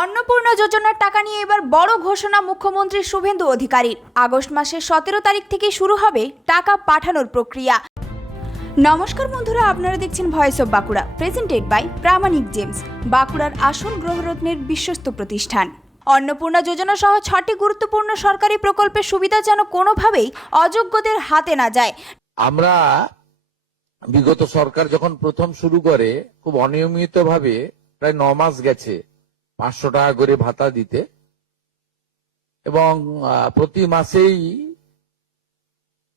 অন্নপূর্ণা যোজনার টাকা নিয়ে এবার বড় ঘোষণা মুখ্যমন্ত্রী শুভেন্দু অধিকারীর। আগস্ট মাসের 17 তারিখ থেকে শুরু হবে টাকা পাঠানোর প্রক্রিয়া। নমস্কার বন্ধুরা, আপনারা দেখছেন voice of Bankura, presented by Pramanik gems, বাঁকুড়ার আসল গ্রহরত্নের বিশ্বস্ত প্রতিষ্ঠান। অন্নপূর্ণা যোজনা সহ 6টি গুরুত্বপূর্ণ সরকারি প্রকল্পের সুবিধা যেন কোনোভাবেই অযোগ্যদের হাতে না যায়। আমরা বিগত সরকার যখন প্রথম শুরু করে খুব অনিয়মিতভাবে প্রায় 9 মাস গেছে 500 টাকা করে ভাতা দিতে, এবং প্রতি মাসেই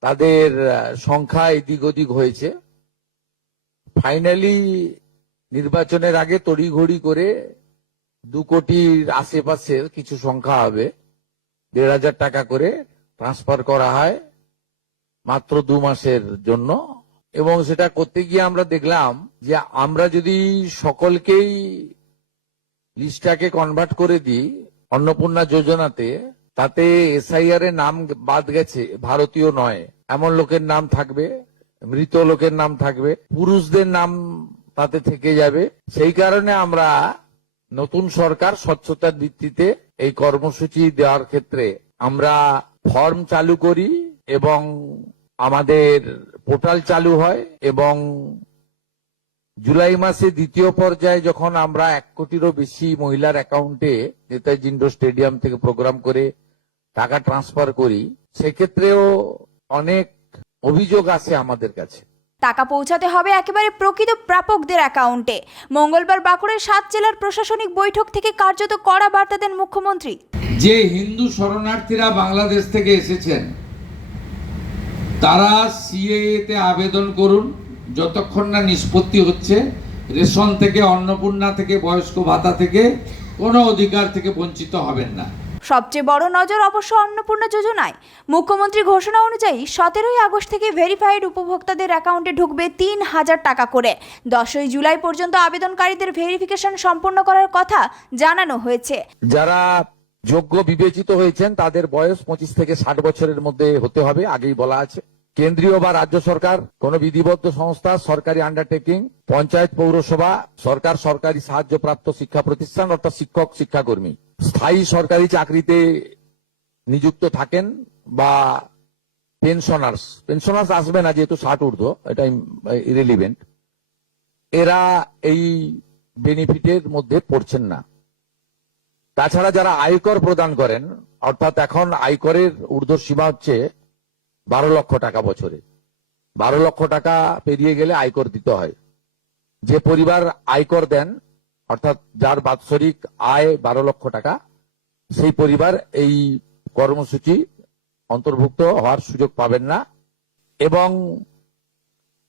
তাদের সংখ্যা এদিক ওদিক হয়েছে। ফাইনালি নির্বাচনের আগে তড়িঘড়ি করে 2 কোটির আশেপাশে কিছু সংখ্যা হবে, 1,500 টাকা করে ট্রান্সফার করা হয় মাত্র 2 মাসের জন্য। এবং সেটা করতে গিয়ে আমরা দেখলাম যে আমরা যদি সকলকেই লিস্টটাকে কনভার্ট করে দিই অন্নপূর্ণা যোজনাতে, তাতে এসআইআর এর নাম বাদ গেছে, ভারতীয় নয় এমন লোকের নাম থাকবে, মৃত লোকের নাম থাকবে, পুরুষদের নাম তাতে থেকে যাবে। সেই কারণে আমরা নতুন সরকার স্বচ্ছতার ভিত্তিতে এই কর্মসূচি দেওয়ার ক্ষেত্রে আমরা ফর্ম চালু করি এবং আমাদের পোর্টাল চালু হয়, এবং জুলাই মাসে দ্বিতীয় পর্যায়ে যখন আমরা 1 কোটিরও বেশি মহিলার অ্যাকাউন্টে নেতাজি ইন্ডোর স্টেডিয়াম থেকে প্রোগ্রাম করে টাকা ট্রান্সফার করি, সেক্ষেত্রেও অনেক অভিযোগ আসে আমাদের কাছে। টাকা পৌঁছাতে হবে একেবারে প্রকৃত প্রাপকদের অ্যাকাউন্টে। মঙ্গলবার বাঁকুড়ার 7 জেলার প্রশাসনিক বৈঠক থেকে কার্যত কড়া বার্তা দেন মুখ্যমন্ত্রী। যে হিন্দু শরণার্থীরা বাংলাদেশ থেকে এসেছেন তারা সিএএ তে আবেদন করুন, যতক্ষণ না নিষ্পত্তি হচ্ছে রেশন থেকে, অন্নপূর্ণা থেকে, বয়স্ক ভাতা থেকে কোনো অধিকার থেকে বঞ্চিত হবেন না। সবচেয়ে বড় নজর অবশ্য অন্নপূর্ণা যোজনায়। মুখ্যমন্ত্রী ঘোষণা অনুযায়ী 17 আগস্ট থেকে ভেরিফাইড উপভোক্তাদের অ্যাকাউন্টে ঢুকবে 3,000 টাকা করে। 10 জুলাই পর্যন্ত আবেদনকারীদের ভেরিফিকেশন সম্পন্ন করার কথা জানানো হয়েছে। যারা যোগ্য বিবেচিত হয়েছেন তাদের বয়স 25 থেকে 60 বছরের মধ্যে হতে হবে, আগেই বলা আছে। কেন্দ্রীয় বা রাজ্য সরকার, কোন বিধিবদ্ধ সংস্থা, সরকারি আন্ডারটেকিং, পঞ্চায়েত, পৌরসভা, সরকার, সরকারি সাহায্যপ্রাপ্ত শিক্ষা প্রতিষ্ঠান অর্থাৎ শিক্ষক, শিক্ষাকর্মী, স্থায়ী সরকারি চাকরিতে নিযুক্ত থাকেন, বা পেনশনার্স আসবে না যেহেতু 60 ঊর্ধ্ব, এটা ইরেলিভেন্ট, এরা এই বেনিফিটের মধ্যে পড়ছেন না। তাছাড়া যারা আয়কর প্রদান করেন, অর্থাৎ এখন আয়করের ঊর্ধ্ব সীমা হচ্ছে 12 লক্ষ টাকা বছরে। 12 লক্ষ টাকা পেরিয়ে গেলে আয়কর দিতে হয়। যে পরিবার আয়কর দেন, অর্থাৎ যার বাৎসরিক আয় 12 লক্ষ টাকা, সেই পরিবার এই কর্মসূচি অন্তর্ভুক্ত হওয়ার সুযোগ পাবেন না। এবং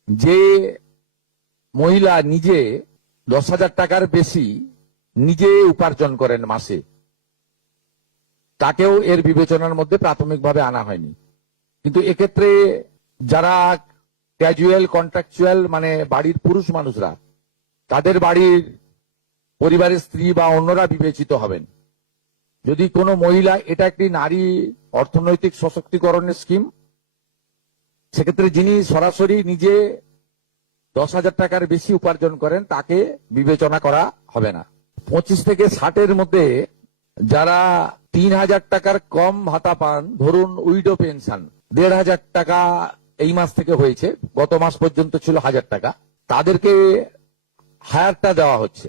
যে মহিলা নিজে 10,000 টাকার বেশি নিজে উপার্জন করেন মাসে, তাকেও এর বিবেচনার মধ্যে প্রাথমিকভাবে আনা হয়নি। কিন্তু এক্ষেত্রে যারা ক্যাজুয়াল, কন্ট্রাকচুয়াল, মানে বাড়ির পুরুষ মানুষরা, তাদের বাড়ির পরিবারের স্ত্রী বা অন্যরা বিবেচিত হবেন। যদি কোনো মহিলা, এটা একটি নারী অর্থনৈতিক সশক্তিকরণের স্কিম, সেক্ষেত্রে যিনি সরাসরি নিজে 10,000 টাকার বেশি উপার্জন করেন তাকে বিবেচনা করা হবে না। 25 থেকে 60-এর মধ্যে যারা 3,000 টাকার কম ভাতা পান, ধরুন উইডো পেনশন 1,500 টাকা এই মাস থেকে হয়েছে, গত মাস পর্যন্ত ছিল 1,000 টাকা, তাদেরকে হায়ারটা দেওয়া হচ্ছে,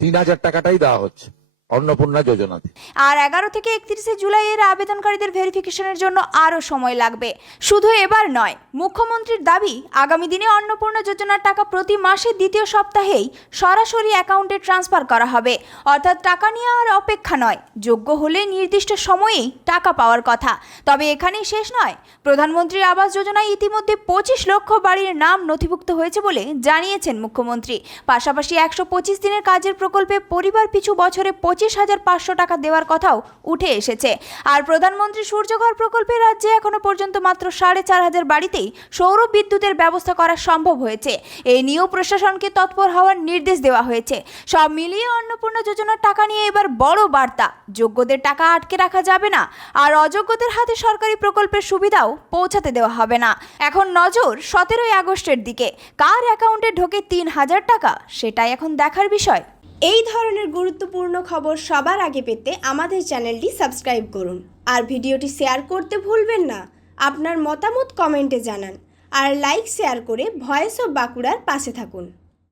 3,000 টাকাটাই দেওয়া হচ্ছে অন্নপূর্ণা যোজনাতে। আর 11 থেকে 31 জুলাই এর আবেদনকারীদের ভেরিফিকেশনের জন্য আরও সময় লাগবে। শুধু এবার নয়, মুখ্যমন্ত্রীর দাবি আগামী দিনে অন্নপূর্ণা যোজনার টাকা প্রতি মাসের দ্বিতীয় সপ্তাহেই সরাসরি অ্যাকাউন্টে ট্রান্সফার করা হবে। অর্থাৎ টাকা নিয়ে আর অপেক্ষা নয়, যোগ্য হলে নির্দিষ্ট সময়েই টাকা পাওয়ার কথা। তবে এখানেই শেষ নয়। প্রধানমন্ত্রী আবাস যোজনায় ইতিমধ্যে 25 লক্ষ বাড়ির নাম নথিভুক্ত হয়েছে বলে জানিয়েছেন মুখ্যমন্ত্রী। পাশাপাশি 125 দিনের কাজের প্রকল্পে পরিবার পিছু বছরে 25,500 টাকা দেওয়ার কথাও উঠে এসেছে। আর প্রধানমন্ত্রী সূর্যঘর প্রকল্পে রাজ্যে এখনো পর্যন্ত মাত্র 4,500 বাড়িতেই সৌর বিদ্যুতের ব্যবস্থা করা সম্ভব হয়েছে। এই নিয়েও প্রশাসনকে তৎপর হওয়ার নির্দেশ দেওয়া হয়েছে। সব মিলিয়ে অন্নপূর্ণা যোজনার টাকা নিয়ে এবার বড় বার্তা। যোগ্যদের টাকা আটকে রাখা যাবে না, আর অযোগ্যদের হাতে সরকারি প্রকল্পের সুবিধাও পৌঁছাতে দেওয়া হবে না। এখন নজর 17 আগস্টের দিকে। কার অ্যাকাউন্টে ঢোকে 3,000 টাকা, সেটাই এখন দেখার বিষয়। এই ধরনের গুরুত্বপূর্ণ খবর সবার আগে পেতে আমাদের চ্যানেলটি সাবস্ক্রাইব করুন আর ভিডিওটি শেয়ার করতে ভুলবেন না। আপনার মতামত কমেন্টে জানান আর লাইক শেয়ার করে ভয়েস অফ বাঁকুড়ার পাশে থাকুন।